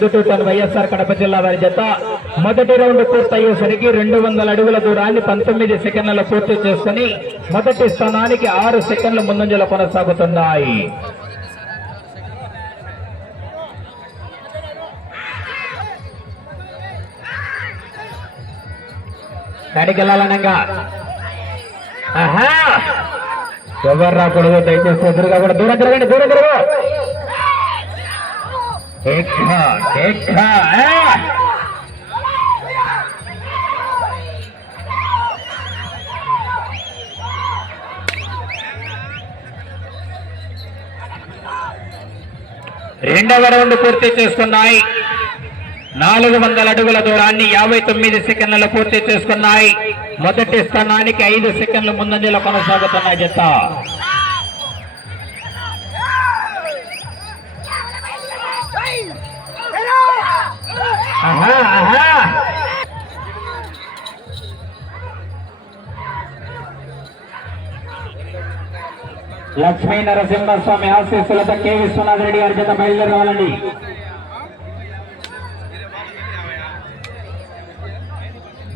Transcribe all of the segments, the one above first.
ప్రొద్దుటూటన్ వైఎస్ఆర్ కడప జిల్లా వారి జత మొదటి రౌండ్ పూర్తయ్యేసరికి రెండు వందల అడుగుల దూరాన్ని పంతొమ్మిది సెకండ్లలో పూర్తి చేసుకుని మొదటి స్థానానికి ఆరు సెకండ్ల ముందంజలో కొనసాగుతున్నాయి. దానికి ఆహా! ఎవరు రాకూడదు దయచేసి ఎదురుగా కూడా దూరం తిరగండి దూరం తిరగ రెండవ రౌండ్ పూర్తి చేసుకున్నాయి. నాలుగు వందల అడుగుల దూరాన్ని యాభై తొమ్మిది సెకండ్లలో పూర్తి చేసుకున్నాయి. మొదటి స్థానానికి ఐదు సెకండ్ల ముందంజలో కొనసాగుతున్న జత లక్ష్మీ నరసింహస్వామి ఆశీస్సులతో కె విశ్వనాథ్ రెడ్డి గారి చేత బయలుదేరి రావాలండి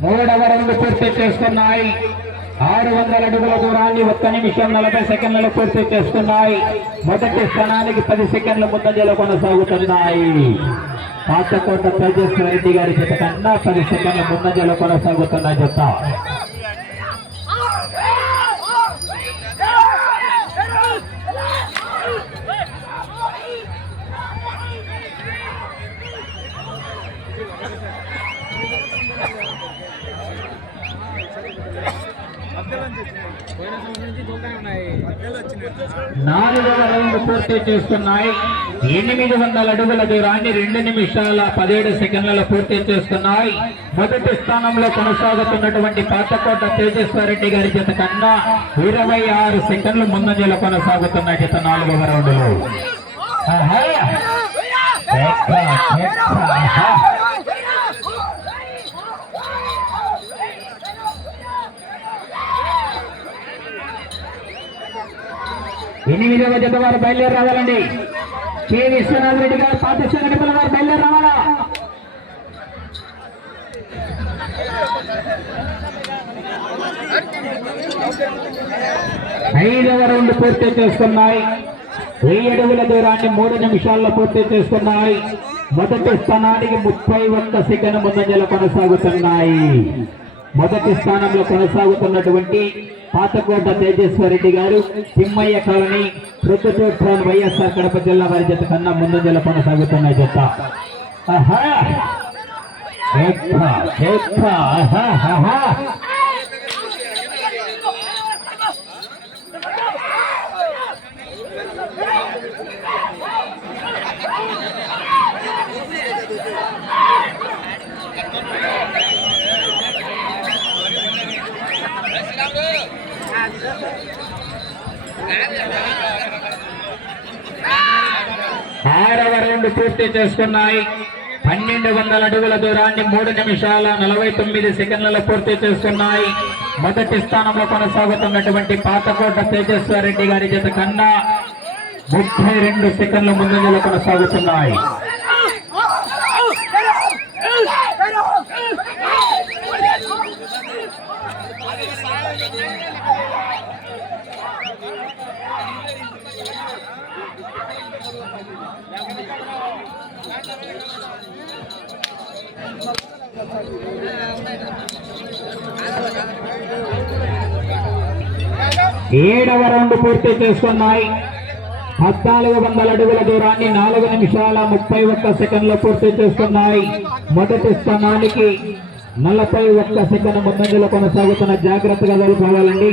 మూడవ రౌండ్ పూర్తి చేస్తున్నాయి ఆరు వందల అడుగుల దూరాన్ని ఒక్క నిమిషం నలభై సెకండ్లలో పూర్తి చేస్తున్నాయి మొదటి స్థానానికి పది సెకండ్ల ముందంజలో కొనసాగుతున్నాయి. పాతకోట తేజస్వి రెడ్డి గారి జత కన్నా పది సెకండ్ల ముందంజలో కొనసాగుతున్న జత నాలుగవ రౌండ్ పూర్తి చేస్తున్నాయి. ఎనిమిది వందల అడుగుల దూరాన్ని రెండు నిమిషాల పదిహేడు సెకండ్లలో పూర్తి చేస్తున్నాయి. మొదటి స్థానంలో కొనసాగుతున్నటువంటి పాతకోట తేజస్వారెడ్డి గారి జత కన్నా ఇరవై ఆరు సెకండ్లు ముందంజలో కొనసాగుతున్న జత నాలుగవ రౌండ్లో. ఎనిమిదవ జత వారు బయలుదేరి రావాలండి. కె. విశ్వనాథ్ రెడ్డి గారు పాత సంఘటనల వారు బయలుదేరి రావాలా? ఐదవ రౌండ్ పూర్తి చేసుకున్నాయి. వెయ్యి అడుగుల దూరాన్ని మూడు నిమిషాల్లో పూర్తి చేసుకున్నాయి. మొదటి స్థానానికి ముప్పై ఒక్క సెకండ్ ముందంజలు కొనసాగుతున్నాయి. మొదటి స్థానంలో కొనసాగుతున్నటువంటి పాతకోట తేజస్వరెడ్డి గారు తిమ్మయ్య కాలనీ ప్రొద్దుటూట్రాన్ వైఎస్ఆర్ కడప జిల్లా వారి జత కన్నా ముందంజలు కొనసాగుతున్న జత ఆహా! ఎక్క, ఎక్క, ఆహా, ఆహా! ఆరవ రౌండ్ పూర్తి చేసుకున్నాయి. పన్నెండు వందల అడుగుల దూరాన్ని మూడు నిమిషాల నలభై తొమ్మిది సెకండ్లలో పూర్తి చేసుకున్నాయి. మొదటి స్థానంలో కొనసాగుతున్నటువంటి పాతకోట తేజస్వారెడ్డి గారి జత కన్నా ముప్పై రెండు సెకండ్ల ముందంజలో కొనసాగుతున్నాయి ఏడవ రౌండ్ పూర్తి చేసుకున్నాయి. పద్నాలుగు వందల అడుగుల దూరాన్ని నాలుగు నిమిషాల ముప్పై ఒక్క సెకండ్లు పూర్తి చేసుకున్నాయి. మొదటి స్థానానికి నలభై ఒక్క సెకండ్ ముందంజలో కొనసాగుతున్న జాగ్రత్తగా వెళ్ళిపోవాలండి.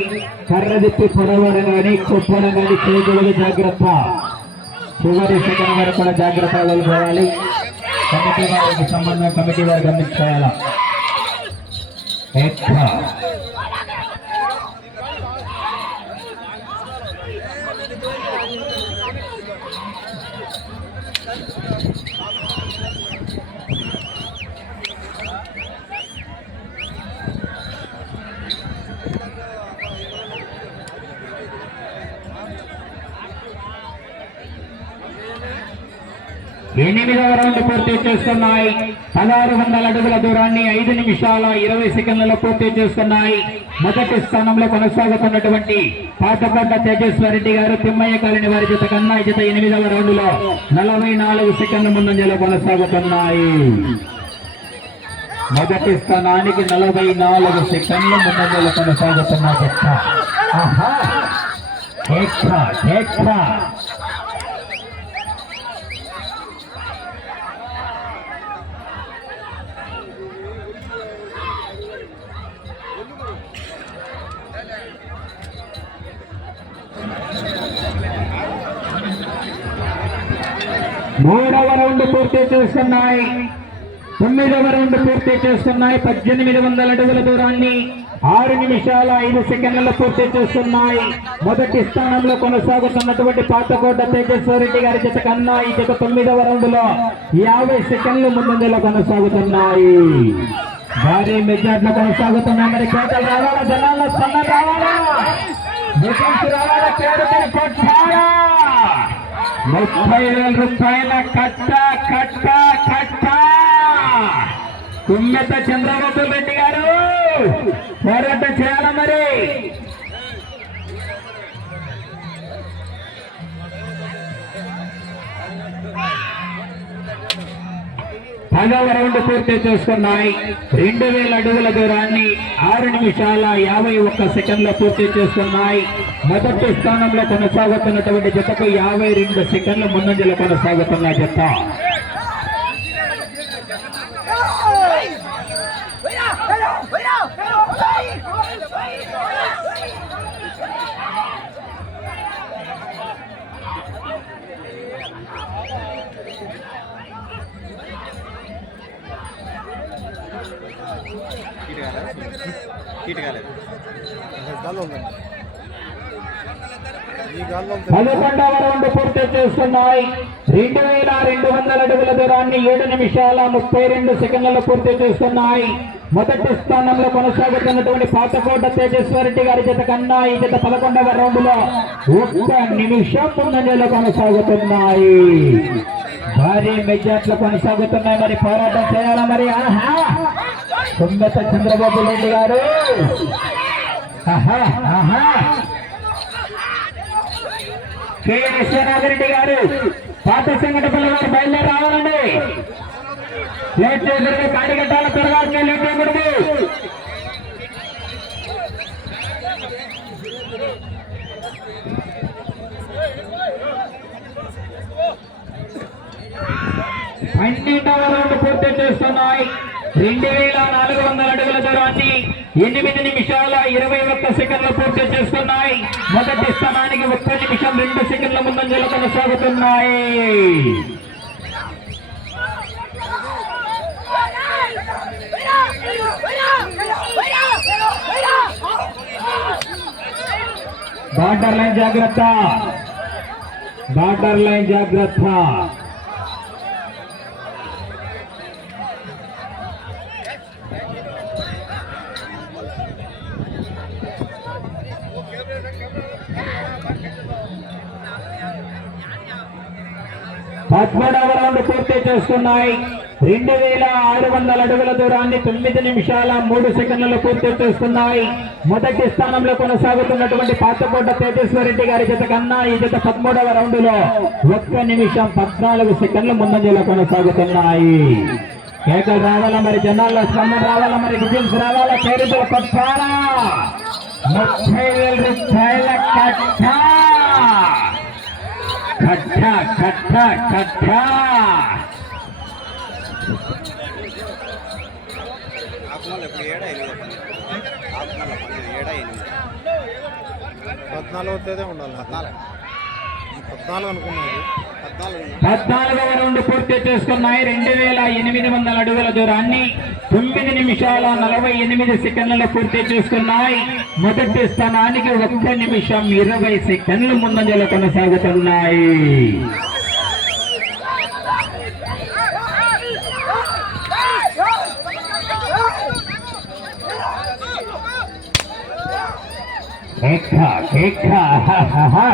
కర్రదిత్తి పొడవడం కానీ కొప్పడం కానీ చేయకూడదు జాగ్రత్త. చివరి సెకండ్ వరకు కూడా జాగ్రత్తగా వెళ్ళిపోవాలి. కమిటీ వారికి సంబంధం కమిటీ వారు గమనించాలా? ఎనిమిదవ రౌండ్ పూర్తి చేస్తున్నాయి. పదహారు వందల అడుగుల దూరాన్ని ఐదు నిమిషాల ఇరవై సెకండ్లలో పూర్తి చేస్తున్నాయి. మొదటి స్థానంలో కొనసాగుతున్నటువంటి పాటపడ్డ తేజస్వర్ రెడ్డి గారు తిమ్మయ్య కాలని వారి జత కన్నా జత ఎనిమిదవ రౌండ్లో నలభై నాలుగు సెకండ్ల ముందంజలో కొనసాగుతున్నాయి. మొదటి స్థానానికి నలభై నాలుగు సెకండ్లు ముందంజలో కొనసాగుతున్న జత మూడవ రౌండ్ పూర్తి చేస్తున్నాయి. తొమ్మిదవ రౌండ్ పూర్తి చేస్తున్నాయి. పద్దెనిమిది వందల అడుగుల దూరాన్ని ఆరు నిమిషాల ఐదు సెకండ్లలో పూర్తి చేస్తున్నాయి. మొదటి స్థానంలో కొనసాగుతున్నటువంటి పాతకోట తేజస్వరెడ్డి గారి జత కన్నా ఈ జత తొమ్మిదవ రౌండ్లో యాభై సెకండ్లు ముందంజలో కొనసాగుతున్నాయి. భారీ మెజార్ట్లో కొనసాగుతున్నాయి. మరి కోటలు రావాలా? జనాల్లో సన్న రావాలా? రావాలా? ముప్పై వేల రూపాయల కట్ట కట్ట కట్ట. కుమ్మెత చంద్రబాబు రెడ్డి పదవ రౌండ్ పూర్తి చేసుకున్నాయి. రెండు వేల అడుగుల దూరాన్ని ఆరు నిమిషాల యాభై ఒక్క సెకండ్ల పూర్తి చేసుకున్నాయి. మొదటి స్థానంలో కొనసాగుతున్నటువంటి జతకు యాభై రెండు సెకండ్ల ముందంజలో కొనసాగుతున్న జత పదకొండవ రౌండ్ పూర్తి చేస్తున్నాయి. రెండు వేల రెండు వందల అడుగుల దూరాన్ని ఏడు నిమిషాల ముప్పై రెండు సెకండ్లలో పూర్తి చేస్తున్నాయి. మొదటి స్థానంలో కొనసాగుతున్నటువంటి పాతకోట తేజస్వరెడ్డి గారి జత కన్నా ఈ జత పదకొండవ రౌండ్లో ఒక్క నిమిషం ముందంజలో కొనసాగుతున్నాయి. భారీ మెజార్ట్లు కొనసాగుతున్నాయి. మరి పోరాటం చేయాలా మరి? ఆహా! సుమ్మత చంద్రబాబు రెడ్డి గారు. ఆహా! ఆహా! కేఎ విశ్వనాథ్ రెడ్డి గారు పాత సంఘటనల వారు బయలుదేరి రావాలండి. లేట్ చేసిన కాడి కట్టాల త్వరగా లేట్ చేయకూడదు. పన్నెండవ రౌండ్ పూర్తి చేస్తున్నాయి. రెండు వేల నాలుగు వందల అడుగుల దూరాన్ని ఎనిమిది నిమిషాల ఇరవై ఒక్క సెకండ్లు పూర్తి చేస్తున్నాయి. మొదటి స్థానానికి ఒక్క నిమిషం రెండు సెకండ్ల ముందంజలు కొనసాగుతున్నాయి బార్డర్ లైన్ జాగ్రత్త. బార్డర్ లైన్ జాగ్రత్త. పదమూడవ రౌండ్ పూర్తి చేస్తున్నాయి. రెండు వేల ఆరు వందల అడుగుల దూరాన్ని తొమ్మిది నిమిషాల మూడు సెకండ్లలో పూర్తి చేస్తున్నాయి. మొదటి స్థానంలో కొనసాగుతున్నటువంటి పాతకోట తేజస్వరెడ్డి గారి జత కన్నా ఈ జత పదమూడవ రౌండ్లో ఒక్క నిమిషం పద్నాలుగు సెకండ్లు ముందంజలో కొనసాగుతున్నాయి. కేకలు రావాలా మరి? జనాల్లో స్పందన రావాలా మరి? విజిల్స్ రావాలా? చేరుతులు కొట్టారా ముప్పై వేల రూపాయల కట్ట! కట్ట కట్ట కట్ట. పద్నాలుగు వస్తే ఉండాలి పద్నాలుగు పద్నాలుగు అనుకున్నాను. పద్నాలుగవ రౌండ్ పూర్తి చేసుకున్నాయి. రెండు వేల ఎనిమిది వందల అడుగుల దూరాన్ని తొమ్మిది నిమిషాల నలభై ఎనిమిది సెకండ్లలో పూర్తి చేసుకున్నాయి. మొదటి స్థానానికి ఒక్క నిమిషం ఇరవై సెకండ్లు ముందంజలో కొనసాగుతున్నాయి. కేక కేక హా, హా,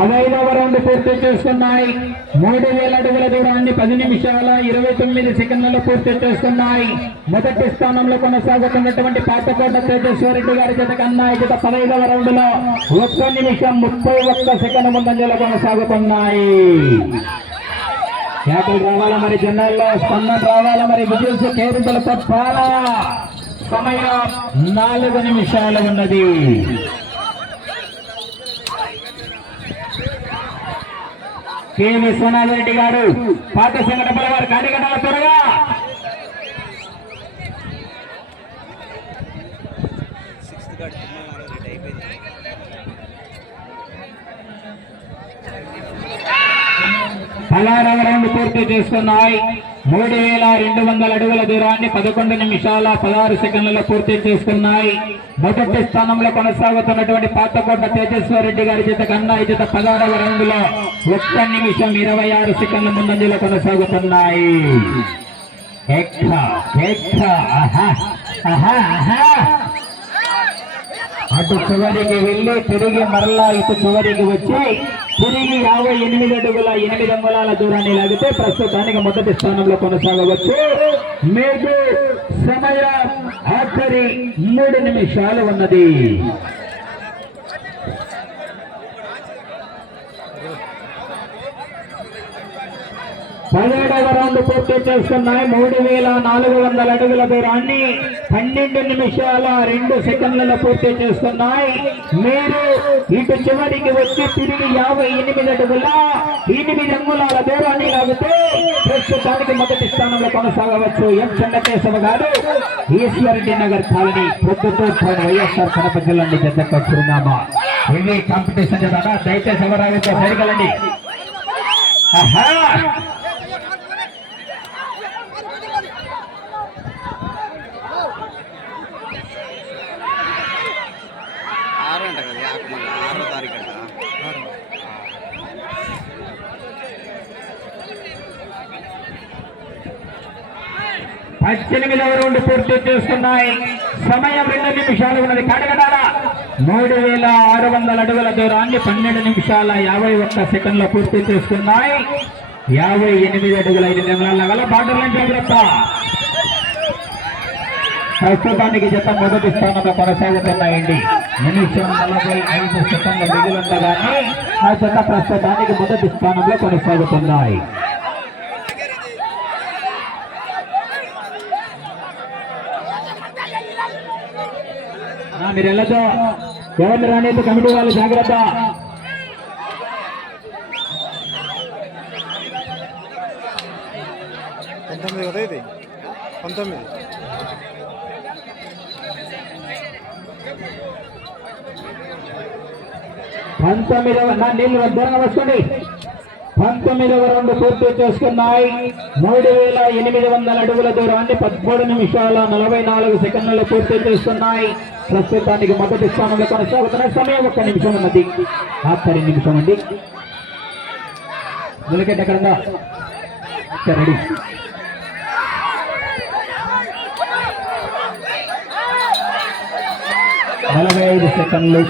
పదైదవ రౌండ్ పూర్తి చేస్తున్నాయి. మూడు వేల అడుగుల దూరాన్ని పది నిమిషాల ఇరవై తొమ్మిది సెకండ్లలో పూర్తి చేస్తున్నాయి. మొదటి స్థానంలో కొనసాగుతున్నటువంటి పాతకోట తేజస్వరెడ్డి గారి జత కన్నా ఈ జత పదైదవ రౌండ్లో ఒక్క నిమిషం ముప్పై ఒక్క సెకండ్ ముందంజలో కొనసాగుతున్నాయి. చేపలు రావాలా మరి జనాల్లో? స్పందన రావాలా మరి విజిల్స్ కేరింతలతో చాలా సమయం నాలుగు నిమిషాలు ఉన్నది. కె విశ్వనాథ్ రెడ్డి గారు పాత సంఘటనల వారి కార్యకర్తల త్వరగా. సిక్స్త్ కార్డ్ పలారవ రౌండ్ పూర్తి చేసుకున్నాయి. మూడు వేల రెండు వందల అడుగుల దూరాన్ని పదకొండు నిమిషాల పదహారు సెకండ్లలో పూర్తి చేసుకున్నాయి మొదటి స్థానంలో కొనసాగుతున్నటువంటి పాతకోట తేజస్వర్ రెడ్డి గారి చేత కన్నా చేత పదహారవ రౌండ్ ఒక్క నిమిషం ఇరవై ఆరు సెకండ్ల ముందంజలో కొనసాగుతున్నాయి ఎక్క, ఎక్క, ఆహా, ఆహా, ఆహా. అటు చివరికి వెళ్ళి తిరిగి మరలా ఇటు చివరికి వచ్చి తిరిగి యాభై ఎనిమిది అడుగుల ఎనిమిది అంగుళాల దూరాన్ని లాగితే ప్రస్తుతానికి మొదటి స్థానంలో కొనసాగవచ్చు. మీకు సమయం ఆఖరి మూడు నిమిషాలు ఉన్నది. పదిహేడవ రౌండ్ పూర్తి చేస్తున్నాయి. మూడు వేల నాలుగు వందల అడుగుల దూరాన్ని పన్నెండు నిమిషాల రెండు సెకండ్లలో పూర్తి చేస్తున్నాయి. మీరు ఇటు చివరికి వచ్చి తిరిగి యాభై ఎనిమిది అడుగుల ఎనిమిది అంగుళాల దూరాన్ని లాగితే ప్రస్తుతానికి మొదటి స్థానంలో కొనసాగవచ్చు. ఎం. చెన్నకేశవ గారు ఈశ్వరెడ్డి నగర్ కాలనీ ప్రొద్దుతూర్పు వైఎస్ఆర్ కడప జిల్లా నుండి చిరునామా. ఇవి కాంపిటీషన్ దయచేసి ఎవరైతే సరిగలండి. ఆహా ఆరు అంట కదా యాకు మళ్ళీ ఆరో తారీఖు అంట పద్దెనిమిదవ రౌండ్ పూర్తి చేసుకున్నాయి సమయం రెండు నిమిషాలు ఉన్నది. కడగడాల మూడు వేల ఆరు వందల అడుగుల దూరాన్ని పన్నెండు నిమిషాల యాభై ఒక్క సెకండ్ల పూర్తి చేసుకున్నాయి యాభై ఎనిమిది అడుగుల ఐదు నిమిషాల గల బాటర్ల జాగ్రత్త. ప్రస్తుతానికి జత మొదటి స్థానంలో కొనసాగుతున్నాయండి. నిమిషం నలభై ఐదు సెకండ్ల మిగిలిందగానే ఆ జత ప్రస్తుతానికి మొదటి స్థానంలో కొనసాగుతున్నాయి. మీరు వెళ్ళదు ఎవరిని రాలేదు కమిటీ వాళ్ళు జాగ్రత్త. పంతొమ్మిది కదా ఇది? పంతొమ్మిది. పంతొమ్మిదవ నా నీళ్ళు దూరంగా వస్తుంది పంతొమ్మిదవ రౌండ్ పూర్తి చేసుకున్నాయి. మూడు వేల ఎనిమిది వందల అడుగుల దూరాన్ని పదమూడు నిమిషాల నలభై నాలుగు సెకండ్లలో పూర్తి చేస్తున్నాయి. ప్రస్తుతానికి మొదటి స్థానంలో కొనసాగుతున్న సమయం ఒక్క నిమిషం ఉన్నది. ఆఖరి నిమిషం అండి. నిలకెట్ ఎక్కడ రెడీ. నలభై ఐదు సెకండ్లు.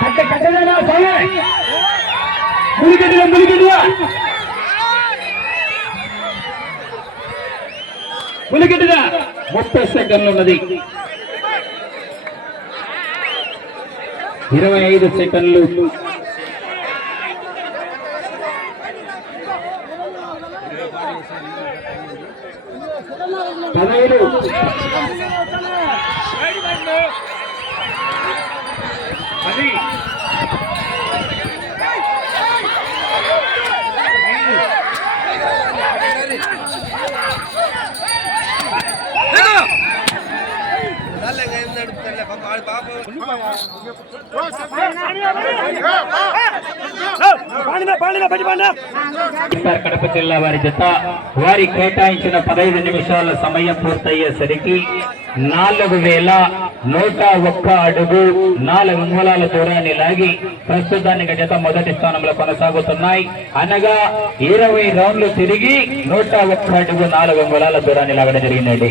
కట్ట కట్టలేనా ములిగడ్డిగా ములిగడ్డిగా ములిగడ్డిగా ముప్పై సెకండ్లు ఉన్నది. ఇరవై ఐదు సెకండ్లు. పదహైదు. కడప జిల్లా వారి జత వారి కేటాయించిన పదహైదు నిమిషాల సమయం పూర్తయ్యేసరికి నాలుగు వేల నూట ఒక్క అడుగు నాలుగు మూలాల దూరాన్ని లాగి ప్రస్తుతానికి జత మొదటి స్థానంలో కొనసాగుతున్నాయి. అనగా ఇరవై రౌండ్లు తిరిగి నూట ఒక్క అడుగు నాలుగు మూలాల దూరాన్ని లాగడం జరిగిందండి.